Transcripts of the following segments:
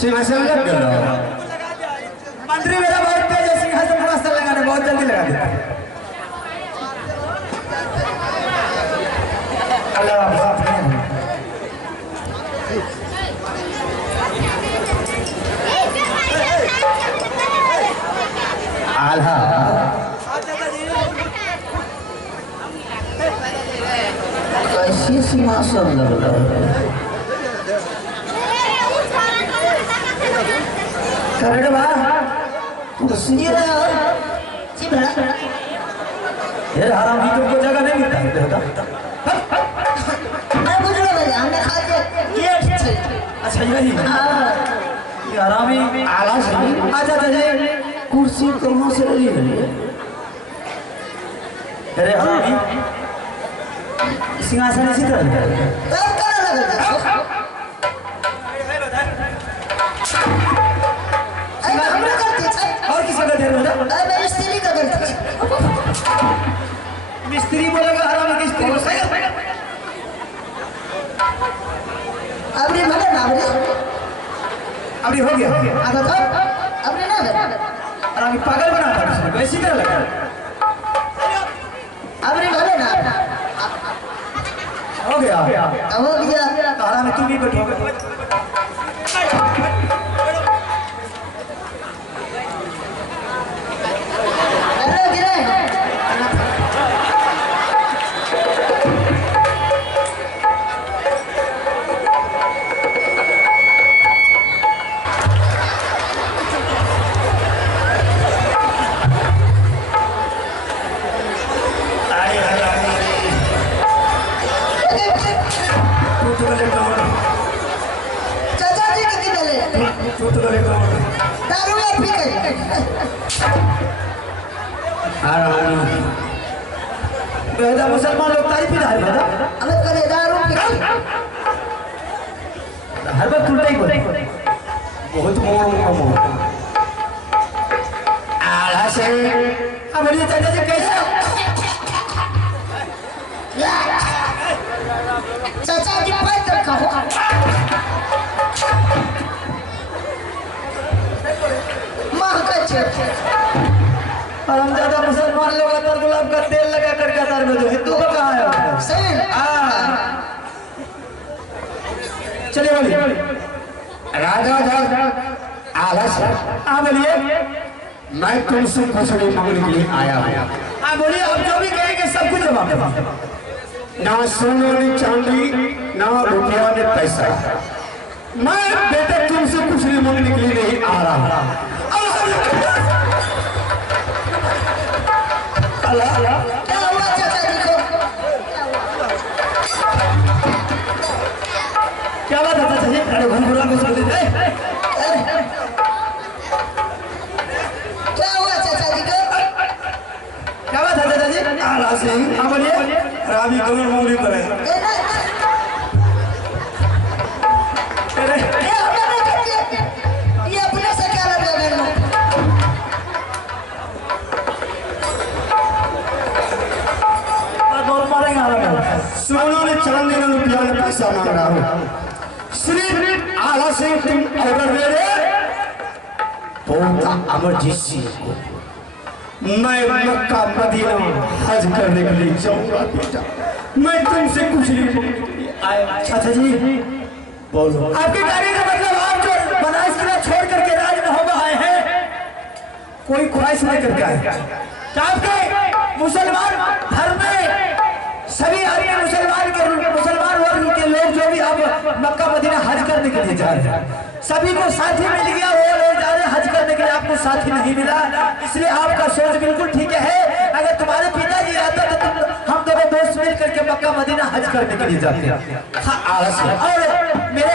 सिंहासन लग गया। मंत्री मेरा बहुत तेज है, सिंहासन पर अस्तर लगाने बहुत जल्दी लगा देता है। आल्हा कैसी सिंहासन लग रहा है। करेगा बा कुर्सी ये हराम की तुमको जगह नहीं मिलता मैं बुझ रहा हूँ हमने खा के ये अच्छा यही ये हरामी आला सही। अच्छा अच्छा कुर्सी कहाँ से ले रही है? अरे हरामी सिंहासन इसी तरह तब कहाँ लगा हमने करते थे और किसी का ध्यान होता मैं मिस्त्री का करते थे मिस्त्री बोलेगा हरामी की स्त्री बोलेगा अबरी भले ना अभी हो गया अब तो अबरी ना हरामी पागल बना था वैसी तरह लगा अबरी भले ना हो गया अब हो गया हरामी तुम भी बैठो अरे गिरे चाचा जी के किनारे दारू या पी गई बेहदा मुसलमान लोग तारीफ ही है बेहदा हमें करे दारू पी गई हर बार उल्टा ही बोलते बहुत मोह आला से अब ये चाचा जी कैसे चाचा जी पैर तक कहो माँ का चेक और हम ज्यादा मुसलमान लोग अतर गुलाब का तेल लगा कर कतार में जो हिंदू को कहाँ है सही चलिए बोलिए राजा आला से हाँ बोलिए मैं तुमसे कुछ नहीं मांगने के लिए आया हूँ। हाँ बोलिए आप जो भी कहेंगे सब कुछ जवाब देंगे ना सोना न चांदी ना रुपया न पैसा। मैं बेटे तुमसे कुछ नहीं मांगने के लिए नहीं आ रहा। क्या हुआ चाचा जी को क्या बात है चाचा जी अरे घुरघुरा में सुन लीजिए क्या हुआ चाचा जी को क्या बात है चाचा जी आला से हाँ बोलिए रावी कमर मुंगली पर है। ये हमने नहीं करती ये अपने से क्या लग रहा है बहुत मारेंगे हमारा सोना ने चांदी ने रुपया ने पैसा मांग रहा हूँ। सिर्फ आला से तुम ऑर्डर दे रहे पोता अमरजीत सिंह को मैं मक्का मदीना हज करने के लिए जाऊंगा बेटा। मैं तुमसे कुछ नहीं मांगने के लिए आया। चाचा जी बोलो आपके कार्य का मतलब आप जो बनारस किला छोड़ करके राज में होगा आए हैं कोई ख्वाहिश नहीं करके आए क्या आपके मुसलमान धर्म में सभी आदमी मुसलमान वर्ग के लोग जो भी अब मक्का मदीना हज करने के लिए जा रहे हैं सभी को साथी मिल गया वो लोग जा रहे हैं हज करने के लिए आपको साथी नहीं मिला इसलिए आपका सोच बिल्कुल ठीक है अगर तुम्हारे पिताजी आता तो हम दोनों दोस्त मिल करके मक्का मदीना हज करने के लिए जाते हैं और मेरे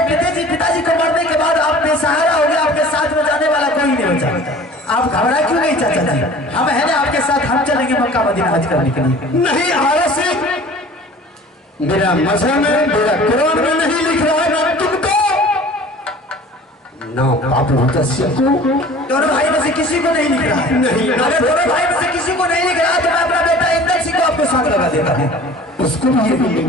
पिताजी को मरने के बाद आप बेसहारा हो गए आपके साथ में जाने वाला कोई नहीं बचा आप घबरा क्यों नहीं चाचा जी हम है ना आपके साथ हम चलेंगे मक्का मदीना हज करने के लिए नहीं आला से मेरा मजहब में मेरा कुरान में नहीं लिख रहा है ना तुमको ना बाबू दस्या को दोनों भाई में से किसी को नहीं लिख रहा है नहीं अगर दोनों भाई में से किसी को नहीं लिख रहा तो मैं अपना बेटा इंदर सिंह को आपको साथ लगा देता हूँ उसको भी ये नहीं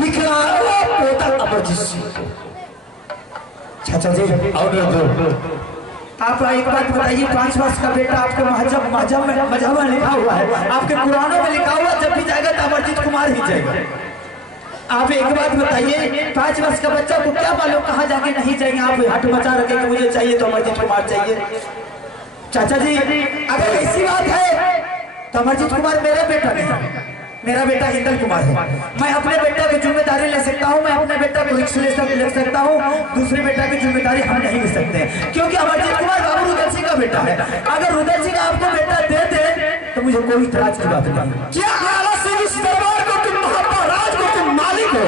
लिख रहा है वो पोता अमरजीत सिंह को चाचा जी ऑर्डर दो। आप एक बात बताइए, 5 वर्ष का बेटा आपके मजहब में लिखा हुआ है, आपके पुराणों में लिखा हुआ, जब भी जाएगा तो अमरजीत कुमार ही जाएगा। आप एक बात बताइए, 5 वर्ष का बच्चा को क्या मालूम कहाँ जाके नहीं जाएंगे, आप हट मचा रखे कि मुझे चाहिए तो अमरजीत कुमार चाहिए। चाचा जी अगर ऐसी बात है तो अमरजीत कुमार मेरा बेटा नहीं, मेरा बेटा इंदल कुमार है। मैं अपने बेटे की जिम्मेदारी ले सकता हूँ, मैं अपने बेटा को रिक्स ले सकता हूँ, दूसरे बेटा की जिम्मेदारी हम नहीं ले सकते, क्योंकि अमरजीत कुमार बाबू रुदल सिंह का बेटा है। अगर रुदल सिंह आपको बेटा दे दे तो मुझे कोई इतराज की बात नहीं। क्या आला सिंह इस दरबार को तुम महाराज को तुम मालिक हो,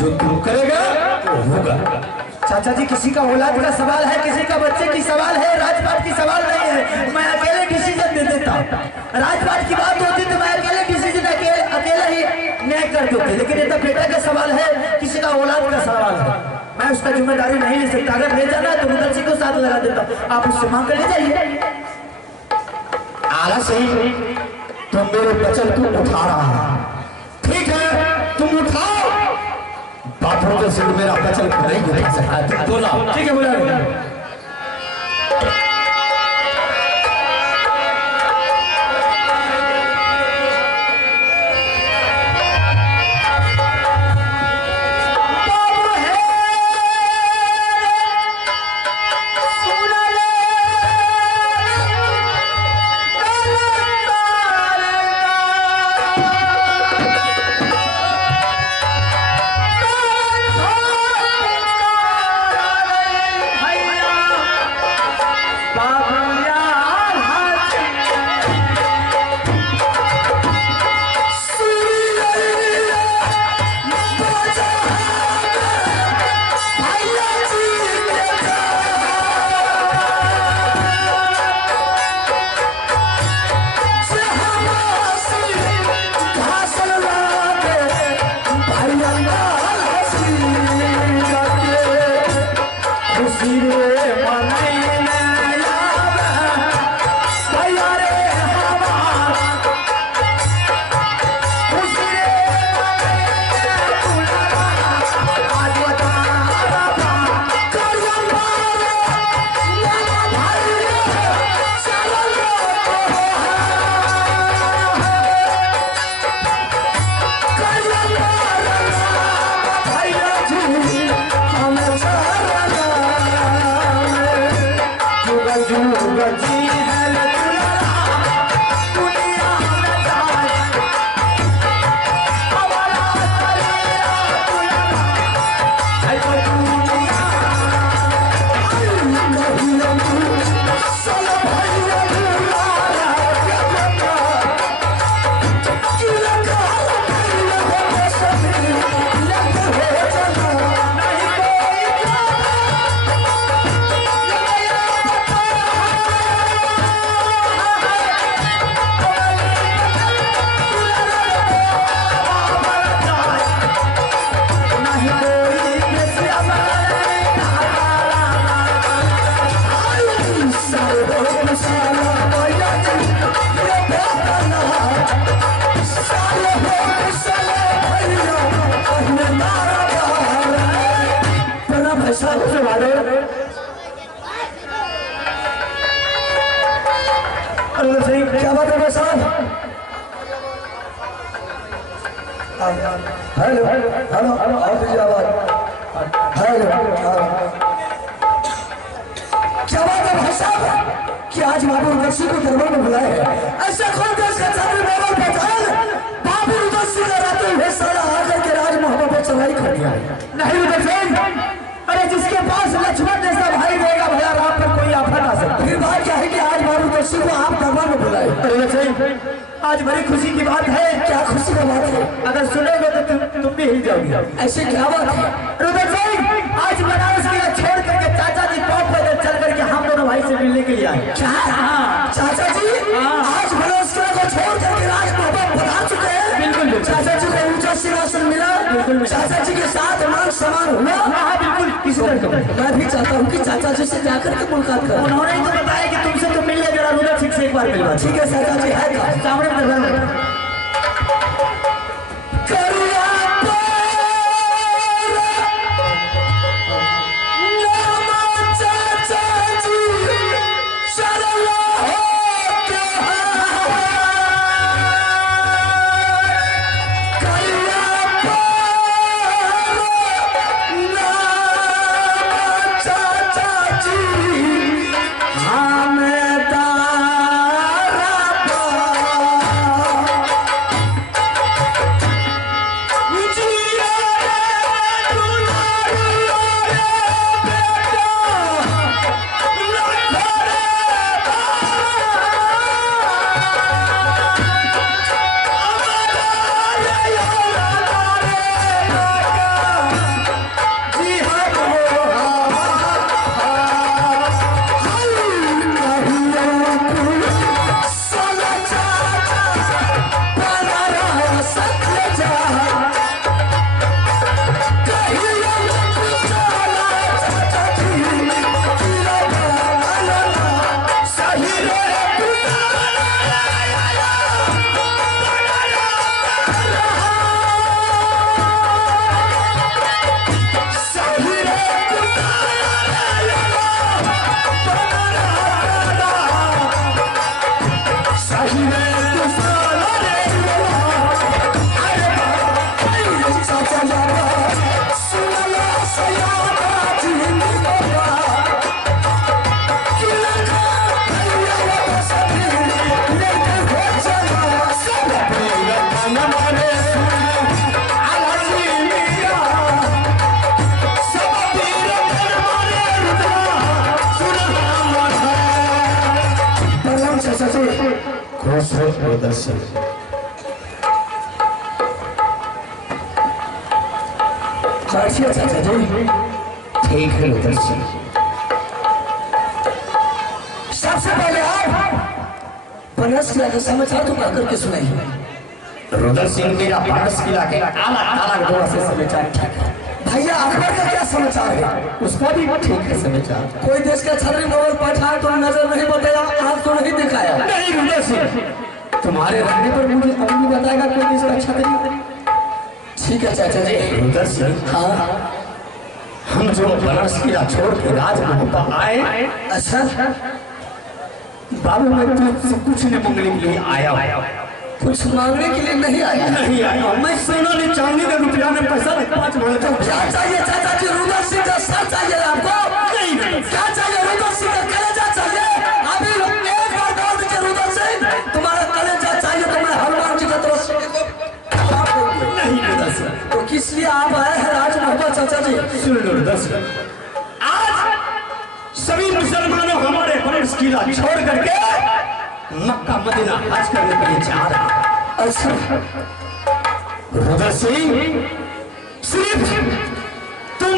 जो तुम करेगा वो होगा। चाचा जी किसी का औलाद का सवाल है, किसी का बच्चे की सवाल है, राजपाट की सवाल नहीं है। मैं अकेले डिसीजन दे देता, राजपाट की बात होती तो मैं अकेले डिसीजन अकेला ही न्याय कर देते, लेकिन ये तो बेटा का सवाल है, किसी का औलाद का सवाल है, मैं उसका जिम्मेदारी नहीं ले सकता। अगर ले जाना तो रुदल सिंह को साथ लगा देता, आप उससे मांग कर ले जाइए। आला सिंह तुम मेरे वचन को उठा रहा है, ठीक है तुम उठाओ, बाप रुदल सिंह मेरा वचन को नहीं उठा सकता, बोला ठीक है बोला। क्या बात है भाई साहब? हेलो हेलो हेलो और दीजिए आवाज। हेलो क्या बात है भाई साहब कि आज बाबू उदयसी को दरबार में बुलाए हैं? ऐसा कौन देश का छात्र बाबा पहचान बाबू उदयसी का रहते हुए सारा आकर के राज मोहब्बत पर चढ़ाई कर दिया नहीं उदयसी। अरे जिसके पास लक्ष्मण जैसा भाई रहेगा भैया राम पर कोई आफत आ सकती। फिर बात क्या है कि आज बाबू उदयसी को आप दरबार में बुलाए? अरे सही आज बड़ी खुशी की बात है। क्या खुशी की बात है? अगर सुनोगे तो तुम भी हिल जाओगे। ऐसे क्या बात है? रुदल सिंह आज बनारस किला छोड़ करके चाचा जी पाँव पैदल चल करके हम दोनों भाई से मिलने के लिए आए। क्या चाचा जी आज बनारस किला को छोड़ करके राज मोहब्बत बना चुके हैं? बिल्कुल। चाचा जी को ऊंचा सिंहासन मिला, चाचा जी के साथ मान सम्मान हुआ। हाँ बिल्कुल। किसी तरह मैं भी चाहता हूँ कि चाचा जी से जाकर के मुलाकात करें। उन्होंने तो बताया कि तुमसे तो मिल जरा रुदल सिंह से एक बार मिलवा। ठीक है चाचा जी है सामने करुणा खुश हो रुद्र सिंह। बैठिए चाचा जी। ठीक है रुद्र सिंह। सबसे पहले आप बनस किला का समाचार तो कहकर के सुनाइए। रुद्र सिंह मेरा बनस किला के अलग अलग दौर से समाचार ठीक है। भैया अकबर का क्या समाचार है? उसका भी ठीक है समाचार। कोई देश का छतरी मोबाइल पठाया तो नजर नहीं बताया, आंख तो नहीं दिखाया। नहीं रुद्र सिंह, तुम्हारे रहने पर मुझे अब भी बताएगा कोई देश का छतरी। ठीक है चाचा जी। रुद्र सिंह, हाँ हम जो बनस किला छोड़ के राजमहल आए, अच्छा बाबू मैं तुझसे कुछ नहीं मांगने के लिए आया हूँ। कुछ मांगने के लिए नहीं आया। नहीं आया मैं सोना ने चांदी ने रुपया ने पैसा ने 5 मिनट क्या चाहिए चाचा जी? रुद्र सिंह का सर चाहिए आपको? नहीं। क्या चाहिए? रुद्र सिंह का कलेजा चाहिए? अभी एक बार बोल दीजिए रुद्र सिंह, तुम्हारा कलेजा चाहिए तो मैं हनुमान जी का तरफ से नहीं रुद्र सिंह। तो किस लिए आप आए हैं राजमहल चाचा जी? सुन लो रुद्र सिंह, आज सभी मुसलमानों हमारे बनस किला छोड़ करके मक्का मदीना हज करने के लिए जा रहा है। अच्छा रुद्र सिंह, सिर्फ तुम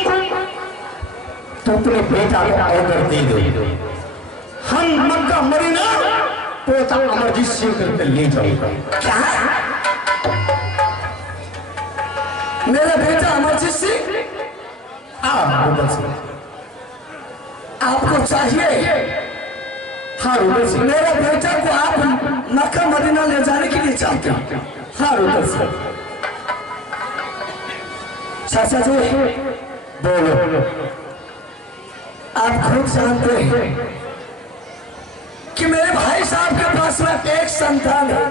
अपने बेटा को ऑर्डर दे दो, हम मक्का मदीना पोता अमरजीत सिंह करके ले जाएगा। क्या? मेरा बेटा अमरजीत सिंह हाँ रुद्र सिंह, आपको चाहिए? हाँ रुद्र सिंह, मेरा बेटा को आप मक्का मदीना ले जाने के लिए चाहते हैं? हाँ रुद्र सिंह। चाचा जी बोलो। आप खुद जानते हैं कि मेरे भाई साहब के पास में एक संतान है।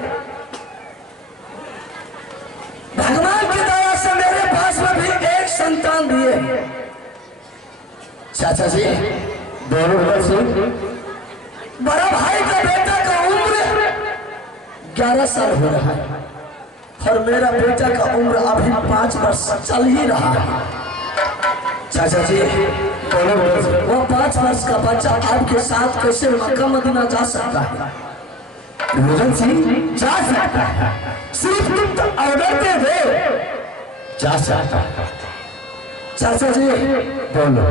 भगवान की दया से मेरे पास में भी एक संतान दिए। चाचा जी बोलो रुद्र सिंह। बड़ा भाई का बेटा का उम्र 11 साल हो रहा है और मेरा बेटा का उम्र अभी 5 वर्ष चल ही रहा है। चाचा जी बोलो रुद्र सिंह। वो 5 वर्ष का बच्चा आपके साथ कैसे मक्का मदीना जा सकता है? रुद्र सिंह जा सकता है, सिर्फ तुम तो ऑर्डर दे दो, जा सकता है। चाचा जी बोलो।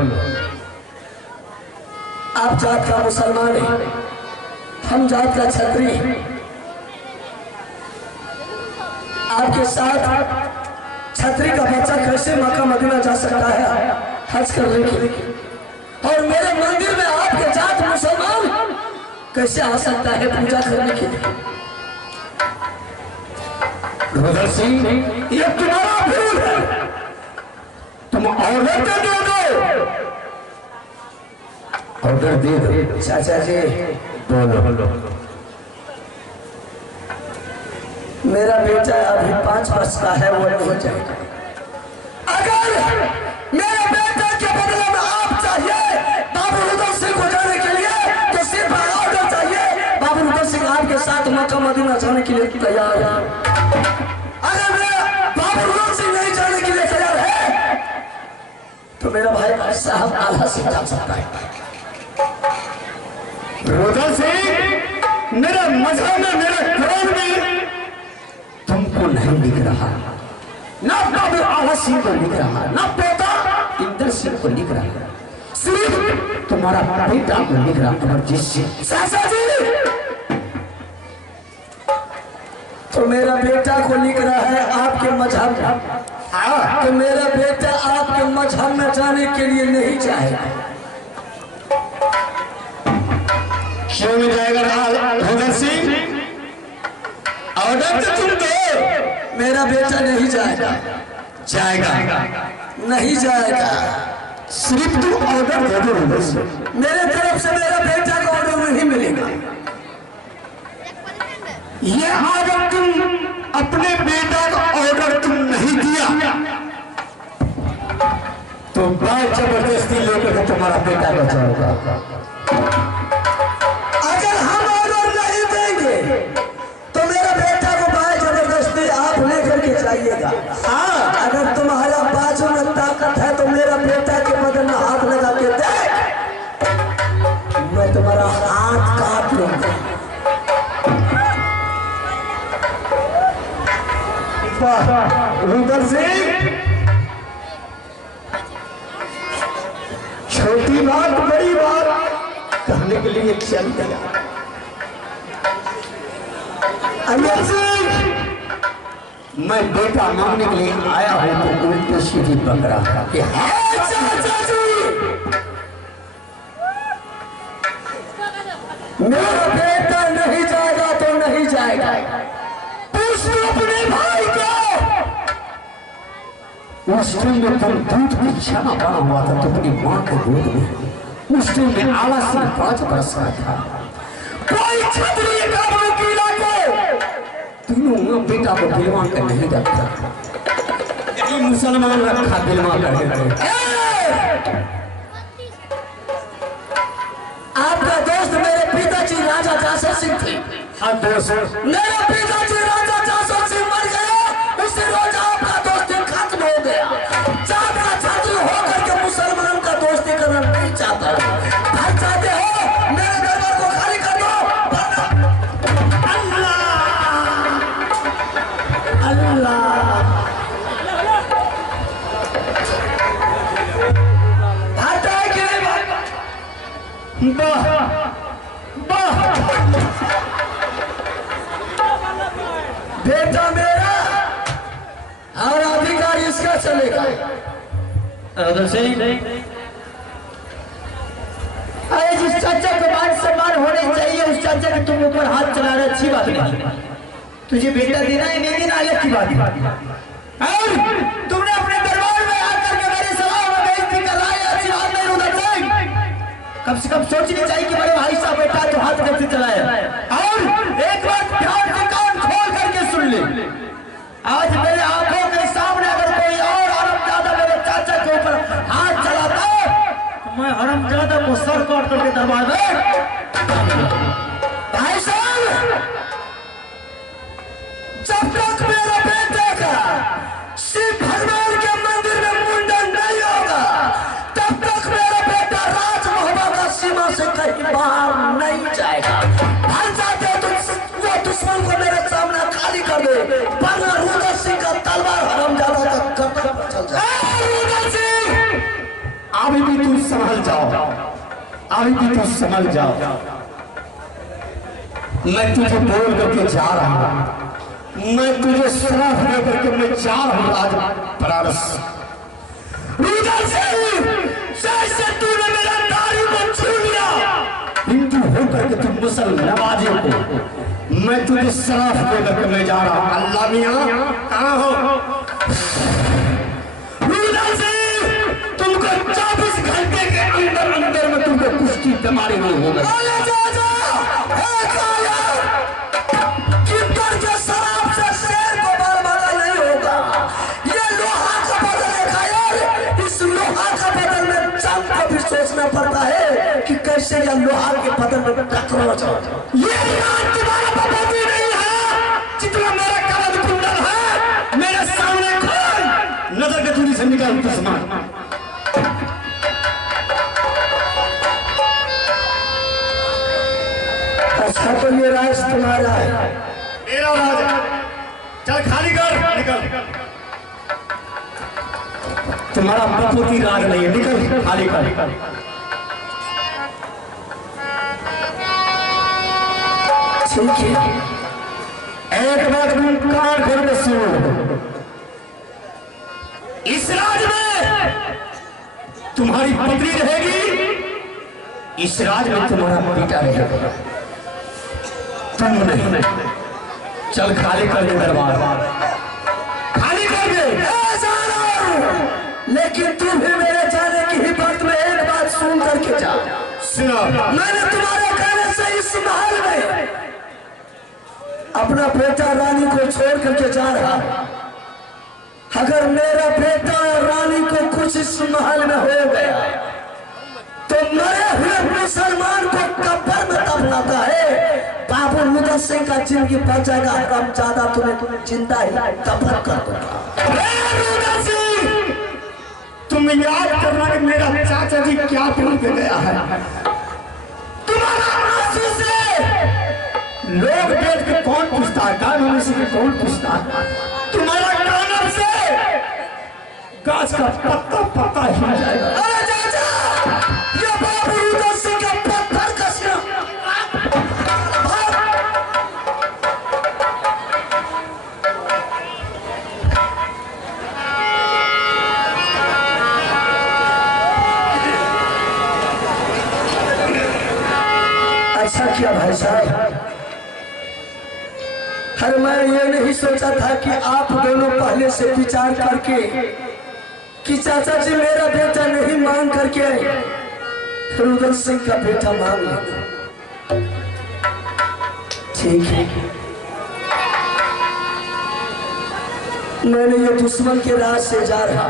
आप जात का मुसलमान है, हम जात का छतरी। आपके साथ छतरी का बच्चा कैसे मक्का मदीना जा सकता है हज करने के लिए? और मेरे मंदिर में आपके जात मुसलमान कैसे आ सकता है पूजा करने के लिए? रुद्र सिंह, ये तुम्हारा भूल है, तुम ऑर्डर दे दो, ऑर्डर दे दो। चाचा जी बोलो। मेरा बेटा अभी 5 वर्ष का है, वो नहीं जाएगा। अगर मेरे बेटे के बदले में आप चाहिए बाबू रुद्र सिंह को जाने के लिए तो सिर्फ ऑर्डर चाहिए। बाबू रुद्र सिंह आपके साथ मक्का मदीना जाने के लिए तैयार है। अगर मेरा बाबू रुद्र सिंह नहीं जाने के लिए तैयार है तो मेरा भाई साहब आधा से जा सकता है। रुद्र सिंह, मेरे मजहब में, मेरे कुरान में तुमको नहीं दिख रहा, ना बाबू आला सिंह को लिख रहा, ना पोता इंद्र सिंह को लिख रहा, सिर्फ तुम्हारा बेटा को लिख रहा अमरजीत सिंह। चाचा जी तो मेरा बेटा को लिख रहा है आपके मजहब में। तो मेरा बेटा आपके मजहब में जाने के लिए नहीं चाहेगा। क्यों नहीं जाएगा रुद्र सिंह? ऑर्डर तो तुम दो। मेरा बेटा नहीं जाएगा। जाएगा, नहीं जाएगा। सिर्फ तुम ऑर्डर दे दो रुद्र सिंह। मेरे तरफ से मेरा बेटा को ऑर्डर नहीं मिलेगा। ये अगर तुम अपने बेटा का ऑर्डर तुम नहीं दिया तो बात जबरदस्ती लेकर तुम्हारा बेटा बचाओगा। अगर हम ऑर्डर नहीं देंगे तो मेरा बेटा को बाय जबरदस्ती आप लेकर के जाइएगा। हाँ, अगर तुम्हारा बाजू में ताकत है तो मेरा बेटा के बदन में हाथ लगा के देख, मैं तुम्हारा हाथ काट लूंगा। रुदल सिंह, छोटी बात बड़ी बात कहने के लिए चल गया। अमर सिंह, मैं बेटा मांगने के लिए आया हूं तो उल्टी सीधी पकड़ा कि चाचा जी मेरा बेटा नहीं जाएगा तो नहीं जाएगा। पूछो अपने भाई को। उस टाइम में तुम दूध की छाना बना हुआ था तो अपनी माँ के दूध में। उस टाइम में आला सिंह 5 वर्ष का था। कोई छतरी का वकीला को तीनों बेटा को दिलवा कर नहीं रखा। यही मुसलमान रखा दिलवा कर। आपका दोस्त मेरे पिताजी राजा जासर सिंह थे। मेरे पिताजी राजा जासर सिंह मर गया, उसी रोज आपका दोस्ती खत्म हो गया। चाचा छात्र होकर के मुसलमान का दोस्ती करना नहीं चाहता। भाई चाहते हो मेरे दरबार को खाली कर दो। अल्लाह अल्लाह बेटा मेरा और अधिकार इसका चलेगा। अरे जिस चाचा को मान सम्मान होने चाहिए उस चाचा के तुम ऊपर हाथ चलाना अच्छी बात नहीं। तुझे बेटा देना है नहीं देना अलग की बात है। और तुमने अपने दरबार में आकर के मेरी सलाह में बेइज्जती कर रहा है, अच्छी बात नहीं। रुदल सिंह, कम से कम सोचनी चाहिए कि मेरे भाई साहब बेटा तो हाथ कैसे चलाया। और एक बात ध्यान से कान खोल करके सुन ले, आज मेरे आंखों के सामने अगर कोई और हरामजादा मेरे चाचा के ऊपर हाथ चलाता है तो मैं हरामजादा को सर काट करके दरबार में। भाई साहब, जब तक मेरा बेटे का शिव भगवान के मंदिर में मुंडन नहीं होगा तब तक मेरा बेटा राज मोहब्बत का सीमा से कहीं बाहर नहीं जाएगा। भाई चाहते हो तो वो दुश्मन को मेरे सामने खाली कर दे, वरना रुदल सिंह का तलवार हरामजादा का गर्दन पर चल जाए। रुदल सिंह, अभी भी तू संभल जाओ, अभी भी तू संभल जाओ। मैं तुझे बोल करके जा रहा हूं, मैं तुझे श्राप दे करके मैं जा रहा हूं आज बनारस। रुदल सिंह, जैसे तूने मेरा दाढ़ी को छू लिया, हिंदू होकर के तुम मुसलमान नवाजी को मैं तुझे श्राप दे करके मैं जा रहा हूं। अल्लाह मियां कहां हो? रुदल सिंह, तुमको 24 घंटे के अंदर अंदर में तुमको कुश्ती बीमारी नहीं होगा। सोचना पड़ता है कि कैसे यह लोहा के बदन में टकरा जाए। ये बात तुम्हारा पति नहीं है, जितना मेरा कवच कुंडल है मेरे सामने खोल, नजर के दूरी से निकाल दुश्मन। अच्छा तो ये राज तुम्हारा है, मेरा राज है। चल खाली कर, निकल। तुम्हारा प्रकृति राज नहीं है, निकल खाली कर। ठीक है, एक बात तुम कान खोल के सुनो, इस राज में तुम्हारी पत्नी रहेगी, इस राज में तुम्हारा बेटा रहेगा, तुम नहीं। चल खाली कर दे दरबार, खाली कर दे। लेकिन तुम भी मेरे जाने की हिम्मत में एक बात सुन करके जा। मैंने तुम्हारे कहने से इस महल में अपना बेटा रानी को छोड़ करके जा रहा है। अगर मेरा बेटा रानी को कुछ इस महल में हो गया तो मरे हुए मुसलमान को कब्र में दफनाता है। बाबू रुदल सिंह का जिंदगी बच जाएगा, हरामजादा तुम्हें जिंदा ही दफन कर दूंगा। तुम याद करना कि मेरा चाचा जी क्या बोल के गया है। तुम्हारा आंसू से लोग देख के कौन पूछता है, कौन पूछता है तुम्हारा से गाछ का पत्ता पत्ता हिल जाएगा। अरे चाचा, ये बाबू रुद्र सिंह का पत्थर कसना। अच्छा किया भाई साहब। हर मैं ये नहीं सोचा था कि आप दोनों पहले से विचार करके कि चाचा जी मेरा बेटा नहीं मांग करके आए, रुद्र सिंह का बेटा मांग लिया। ठीक है, मैंने ये दुश्मन के राह से जा रहा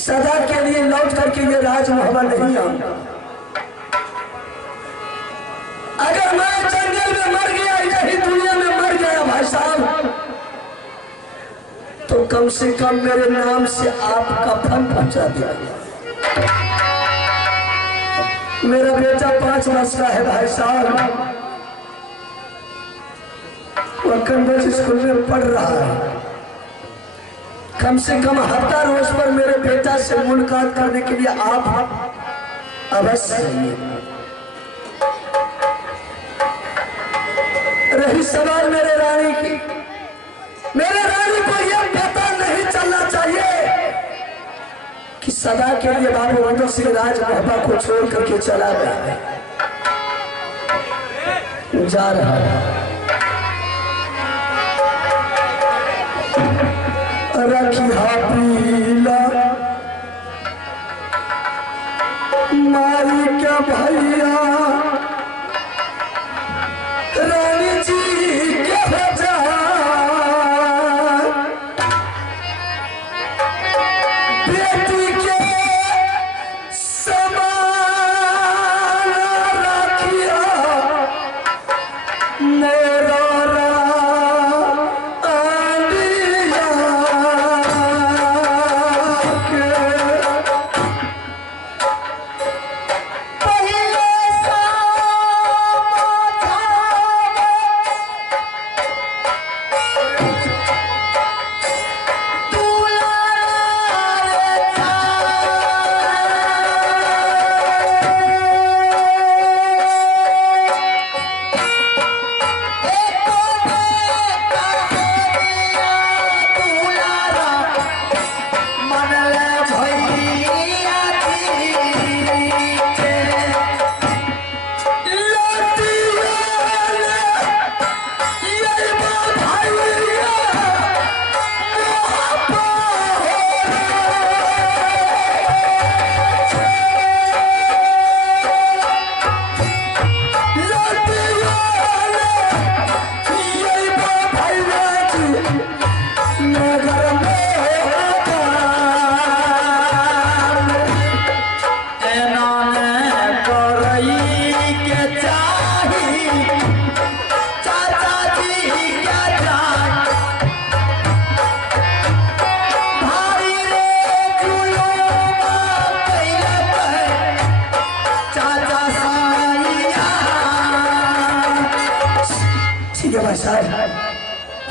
सदा के लिए लौट करके ये राजमहल नहीं आऊंगा। अगर मैं जंगल में मर गया, यही दुनिया में मर गया भाई साहब, तो कम से कम मेरे नाम से आप कफन पहुंचा दिया। मेरा बेटा 5 वर्ष का है भाई साहब, वह कन्वेंट स्कूल में पढ़ रहा है। कम से कम हफ्ता रोज पर मेरे बेटा से मुलाकात करने के लिए आप अवश्य आइए। रही सवाल मेरे रानी की, मेरे रानी को यह पता नहीं चलना चाहिए कि सदा के लिए बाबू रुद्र सिंह राजमहल को छोड़ करके चला गया है, जा रहा है। रखिया पीला मारी क्या भैया, रानी जी के बचा बेटी के समान रखिया मेरा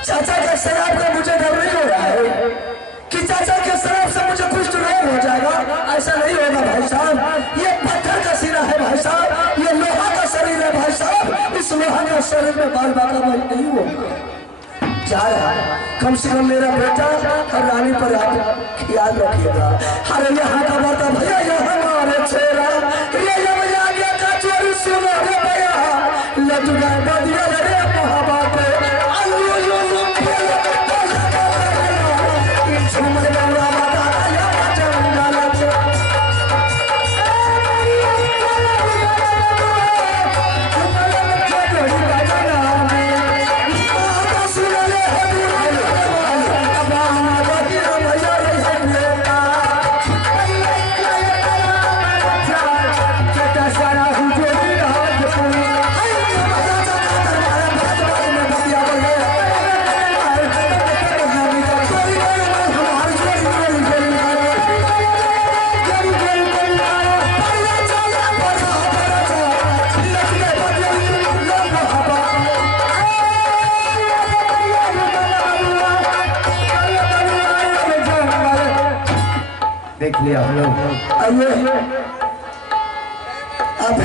चाचा के शराब का मुझे डर नहीं हो रहा है कि चाचा के शराब से मुझे कुछ रोग हो जाएगा। ऐसा नहीं होगा भाई साहब, ये पत्थर का सिरा है भाई साहब, ये लोहा का शरीर है भाई साहब, इस लोहा के शरीर में बाल बाका भाई नहीं होगा। जा रहा है, कम से कम मेरा बेटा और रानी पर आप ख्याल रखिएगा। अरे यहाँ का बता भैया, ये हमारे छेरा ये गया का चोरी सुनो रे भैया, लटका बदिया रे महाबाप सारा देख लिया हम लोग। आइए अब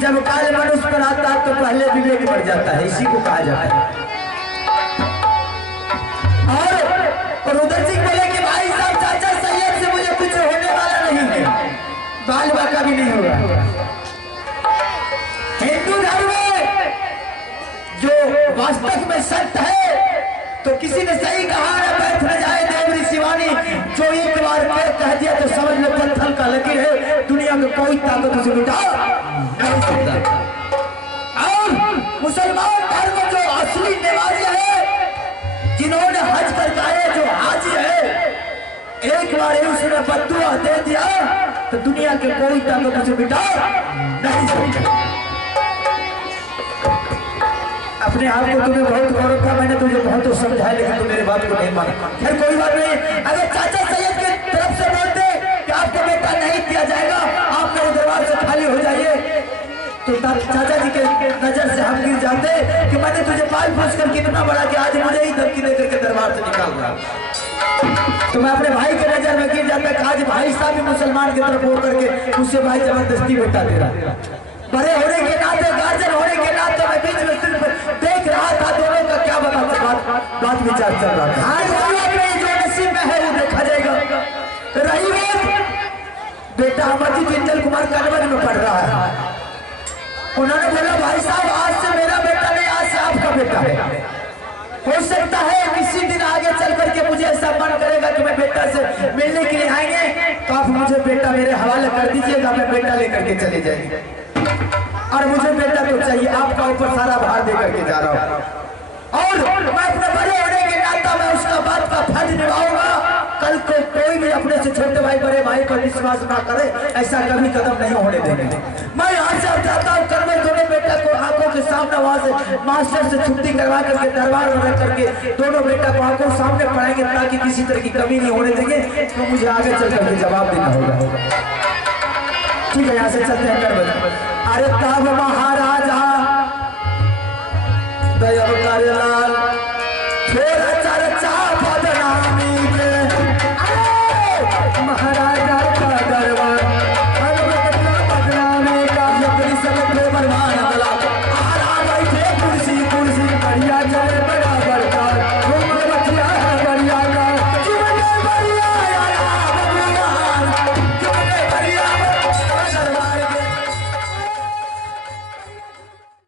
जब काल मनुष्य पर आता है तो पहले विवेक बढ़ जाता है, इसी को कहा जाता है। और उधर सिंह बोले कि भाई साहब चाचा सैयद से मुझे कुछ होने वाला नहीं है, बाल बाका भी नहीं होगा। हिंदू धर्म में जो वास्तव में सत्य है तो किसी ने सही कहा ना, बैठ न जाए देव ऋषिवाणी, जो एक बार पैर कह दिया तो समझ लो पत्थर का लकीर है, दुनिया में कोई ताकत उसे मिटा नहीं सकता। और मुसलमान धर्म जो असली निवासी है, जिन्होंने हज कर आए, जो हाजी है, एक बार उसने बद्दुआ दे दिया तो दुनिया के कोई ताकत उसे मिटा नहीं सकता। अपने आप को तुम्हें बहुत गौरव था, मैंने तुझे बहुत समझाया लेकिन तुम मेरी बात को नहीं माना। फिर कोई बात नहीं, अगर चाचा सैयद के तरफ से बोलते कि आपको बेटा नहीं दिया जाएगा, आप मेरे दरबार से खाली हो जाइए, तो चाचा जी के नजर से हम गिर जाते कि मैंने तुझे पाल पोस कर कितना बड़ा कि आज मुझे ही धमकी देकर के दरबार से निकाल रहा। तो मैं अपने भाई के नजर में गिर जाता कि आज भाई साहब भी मुसलमान की तरफ हो करके मुझसे भाई जबरदस्ती बेटा दे रहा। बड़े होने के नाते, गार्जियन होने के नाते मैं बीच में सिर्फ देख रहा था, दोनों का क्या बात विचार चल रहा था। आज जो नसीब में है वो देखा जाएगा। रही बात बेटा अमरजीत जिंदल कुमार कन्वर में पढ़ रहा है, उन्होंने बोला भाई साहब आज से मेरा बेटा नहीं, आज से आपका बेटा है। हो सकता है किसी दिन आगे चल करके मुझे ऐसा मन करेगा कि मैं बेटा से मिलने के लिए आएंगे तो आप मुझे बेटा मेरे हवाले कर दीजिएगा, मैं बेटा लेकर के चले जाएंगे। और मुझे बेटा तो चाहिए, आपका ऊपर सारा भार दे करके जा रहा हूँ और मैं अपने बड़े होने के नाता मैं उसका बात का फर्ज निभाऊंगा। कल को कोई भी अपने से छोटे भाई बड़े भाई पर विश्वास ना करे, ऐसा कभी कदम नहीं होने देंगे। मैं यहाँ से जाता हूँ कन्वर दोनों बेटा को आंखों के सामने वहाँ से मास्टर से छुट्टी करवा करके दरबार में रख करके दोनों बेटा को आंखों सामने पढ़ाएंगे ताकि किसी तरह की कमी नहीं होने देंगे। तो मुझे आगे चल करके जवाब देना होगा। ठीक है, यहाँ से चलते हैं कन्वर। अरे तब महाराज